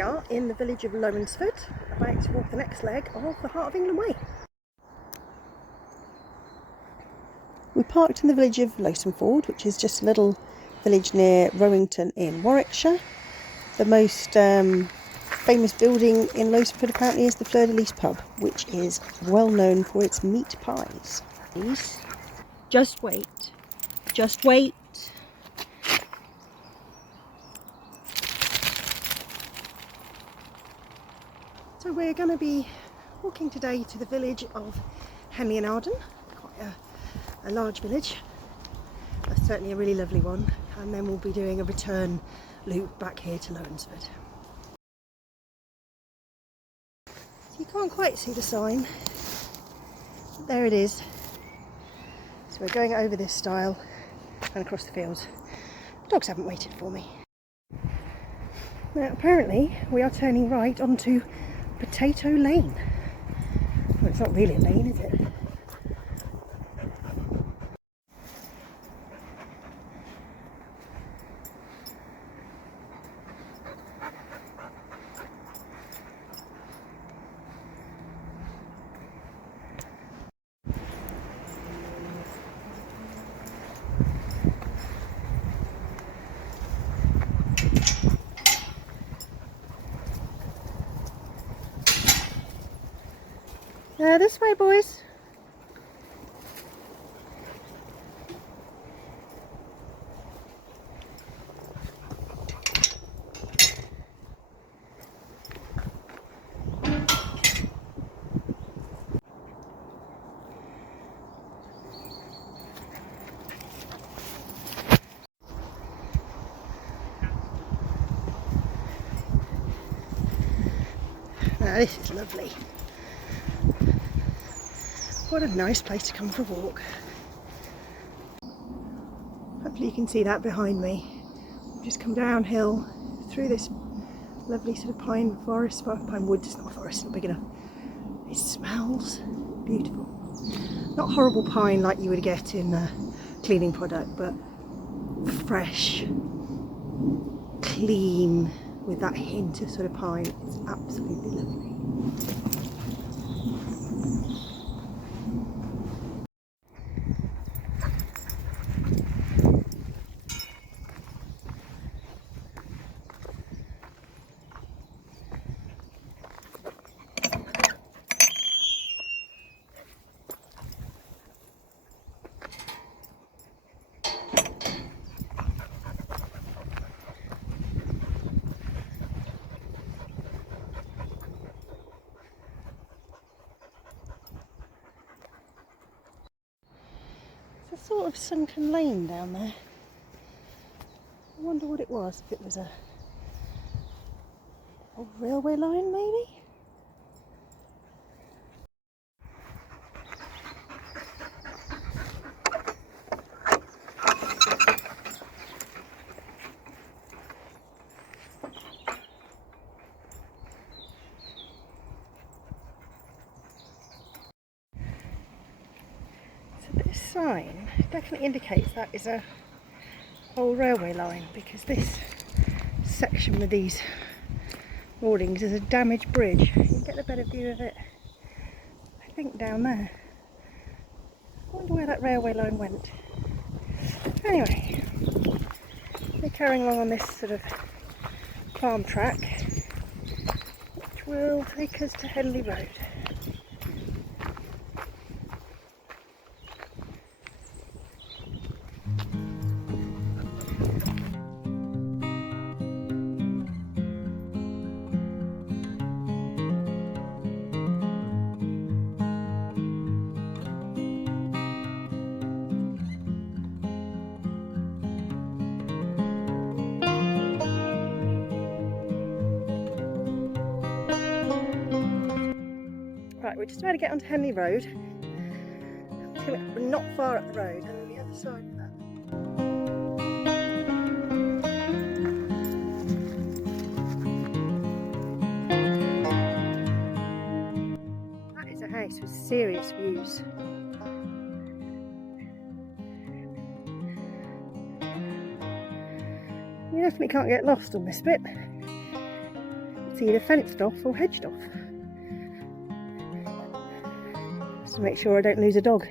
we are in the village of Lowsonford, about to walk the next leg of the Heart of England Way. We parked in the village of Lowsonford, which is just a little village near Rowington in Warwickshire. The most famous building in Lowsonford apparently is the Fleur de Lis pub, which is well known for its meat pies. Just wait, just wait. So we're going to be walking today to the village of Henley and Arden, quite a large village, certainly a really lovely one, and then we'll be doing a return loop back here to Lowsonford. So you can't quite see the sign, but there it is. So we're going over this stile and across the fields. Dogs haven't waited for me. Now apparently we are turning right onto Potato Lane. Well, it's not really a lane, is it? This way, boys. Now this is lovely. What a nice place to come for a walk. Hopefully you can see that behind me. We've just come downhill through this lovely sort of pine forest, pine woods. It's not a forest, it's not big enough. It smells beautiful. Not horrible pine like you would get in a cleaning product, but fresh, clean, with that hint of sort of pine. It's absolutely lovely. It's a sort of sunken lane down there. I wonder what it was, if it was a railway line maybe? This sign definitely indicates that is a old railway line, because this section with these moorings is a damaged bridge. You can get a better view of it, I think, down there. I wonder where that railway line went. Anyway, we're carrying along on this sort of farm track, which will take us to Henley Road. Right, we're just about to get onto Henley Road. We're not far up the road, and on the other side of that is a house with serious views. You definitely can't get lost on this bit. It's either fenced off or hedged off. Just to make sure I don't lose a dog.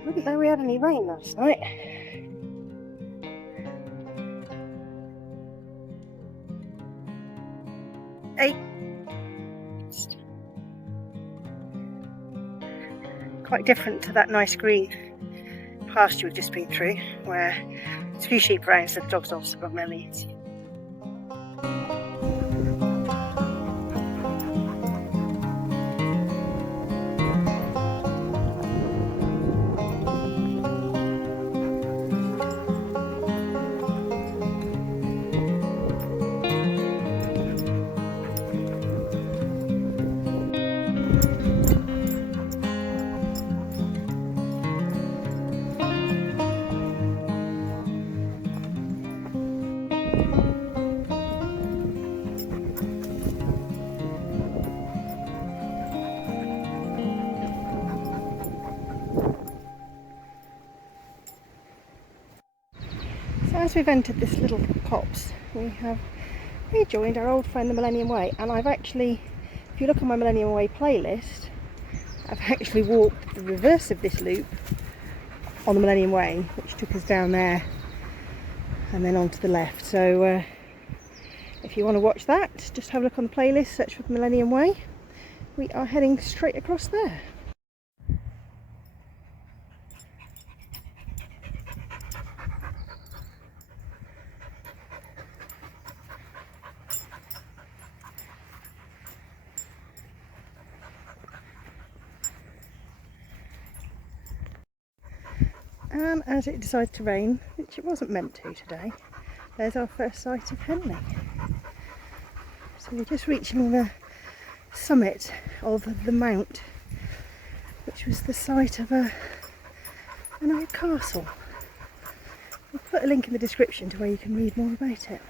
I didn't know we had any rain last night. Hey. Quite different to that nice green pasture we've just been through, where there's a few sheep around, so the dogs also run their leads. As we've entered this little copse, we have rejoined our old friend the Millennium Way, and I've actually, if you look on my Millennium Way playlist, I've actually walked the reverse of this loop on the Millennium Way, which took us down there and then on to the left. So if you want to watch that, just have a look on the playlist, search for the Millennium Way. We are heading straight across there. And as it decided to rain, which it wasn't meant to today, there's our first sight of Henley. So we're just reaching the summit of the mount, which was the site of an old castle. I'll put a link in the description to where you can read more about it.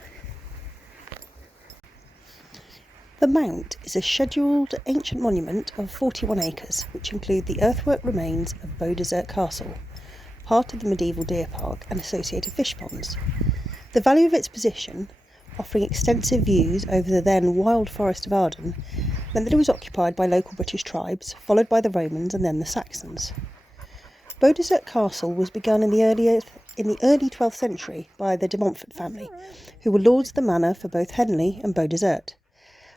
The Mount is a scheduled ancient monument of 41 acres, which include the earthwork remains of Beaudesert Castle, part of the medieval deer park and associated fish ponds. The value of its position, offering extensive views over the then wild forest of Arden, meant that it was occupied by local British tribes, followed by the Romans and then the Saxons. Beaudesert Castle was begun in the early 12th century by the de Montfort family, who were lords of the manor for both Henley and Beaudesert.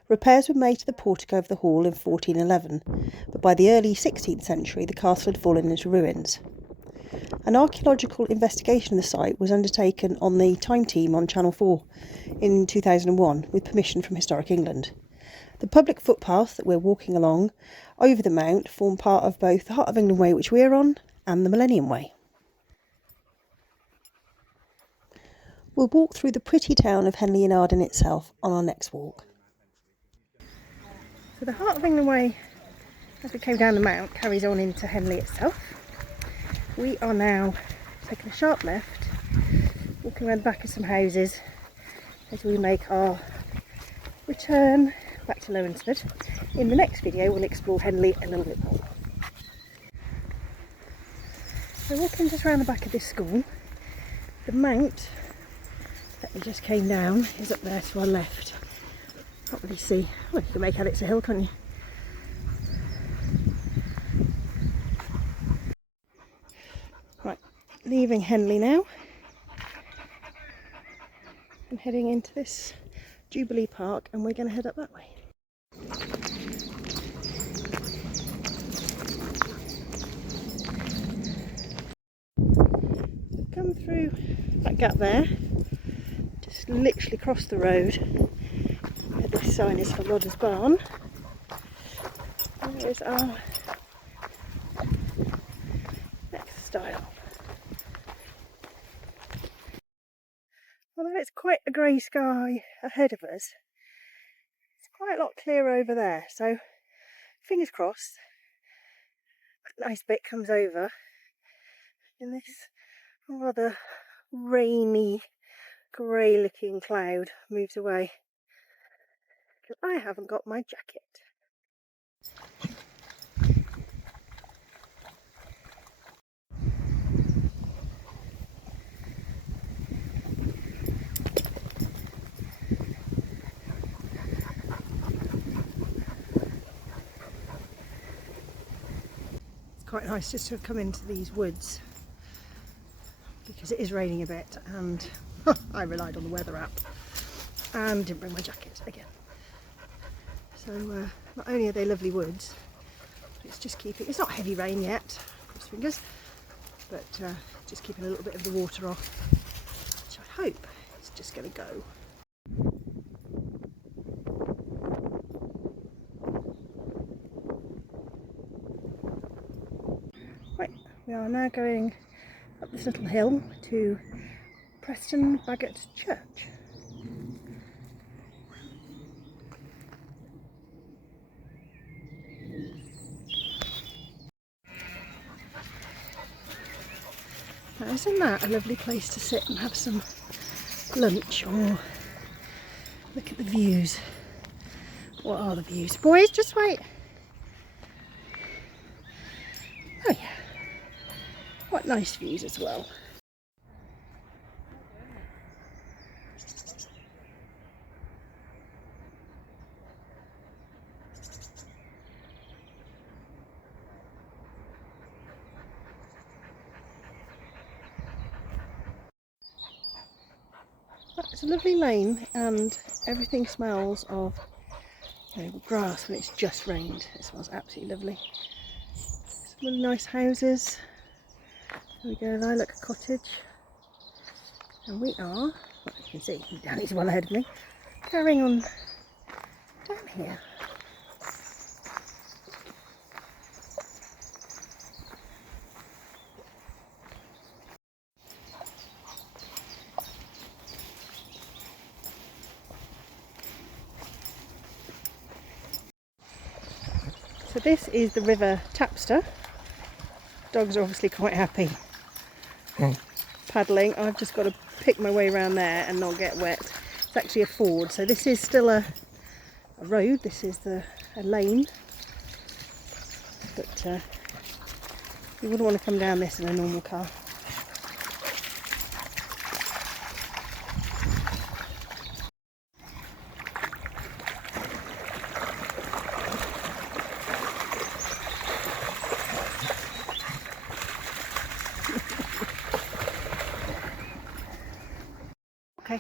Repairs were made to the portico of the hall in 1411, but by the early 16th century the castle had fallen into ruins. An archaeological investigation of the site was undertaken on the Time Team on Channel 4 in 2001 with permission from Historic England. The public footpath that we're walking along over the mount form part of both the Heart of England Way, which we're on, and the Millennium Way. We'll walk through the pretty town of Henley in Arden itself on our next walk. So the Heart of England Way, as we came down the mount, carries on into Henley itself. We are now taking a sharp left, walking around the back of some houses as we make our return back to Lowsonford. In the next video we'll explore Henley a little bit more. So walking just around the back of this school, the mount that we just came down is up there to our left. Can't really see, well you can make out it's a hill, can't you? Right, leaving Henley now and heading into this Jubilee Park, and we're going to head up that way. We've come through that gap there, just literally across the road where this sign is for Rodder's Barn. And there's our next style. quite a grey sky ahead of us. It's quite a lot clearer over there, so fingers crossed a nice bit comes over and this rather rainy, grey looking cloud moves away. Because I haven't got my jacket. Quite nice just to come into these woods because it is raining a bit, and I relied on the weather app and didn't bring my jacket again. So not only are they lovely woods, it's just keeping, it's not heavy rain yet, cross fingers, but just keeping a little bit of the water off, which I hope is just going to go. We are now going up this little hill to Preston Bagot Church. Now, isn't that a lovely place to sit and have some lunch or look at the views? What are the views? Boys, just wait. Oh yeah. What nice views as well. It's a lovely lane and everything smells of grass when it's just rained. It smells absolutely lovely. Some really nice houses. There we go, lilac cottage. And we are, well, you can see Danny's well ahead of me, carrying on down here. So this is the River Tapster. Dogs are obviously quite happy paddling. I've just got to pick my way around there and not get wet. It's actually a ford, so this is still a road. This is a lane, but you wouldn't want to come down this in a normal car. Okay.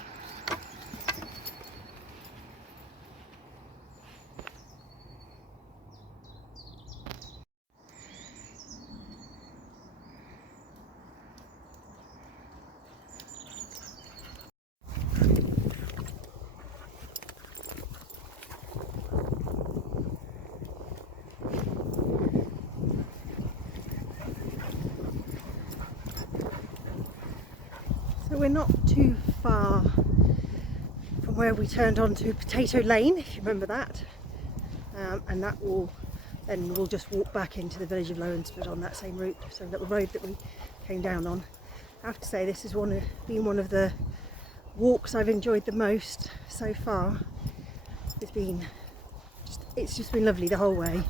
So we're not too far from where we turned onto Potato Lane, if you remember that, and that will then we'll just walk back into the village of Lowsonford on that same route, so little road that we came down on. I have to say this has been one of the walks I've enjoyed the most so far. It's just been lovely the whole way.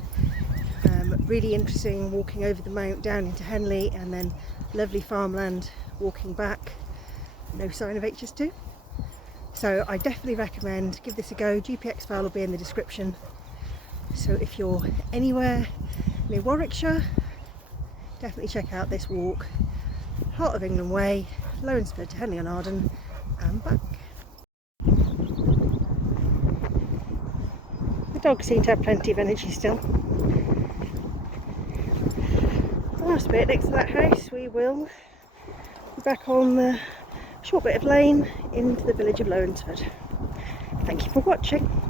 Really interesting walking over the mount down into Henley, and then lovely farmland walking back. No sign of HS2. So I definitely recommend give this a go. GPX file will be in the description. So if you're anywhere near Warwickshire, definitely check out this walk. Heart of England way, Lowsonford to Henley on Arden and back. The dogs seem to have plenty of energy still. The last bit next to that house we will be back on the short bit of lane into the village of Lowsonford. Thank you for watching.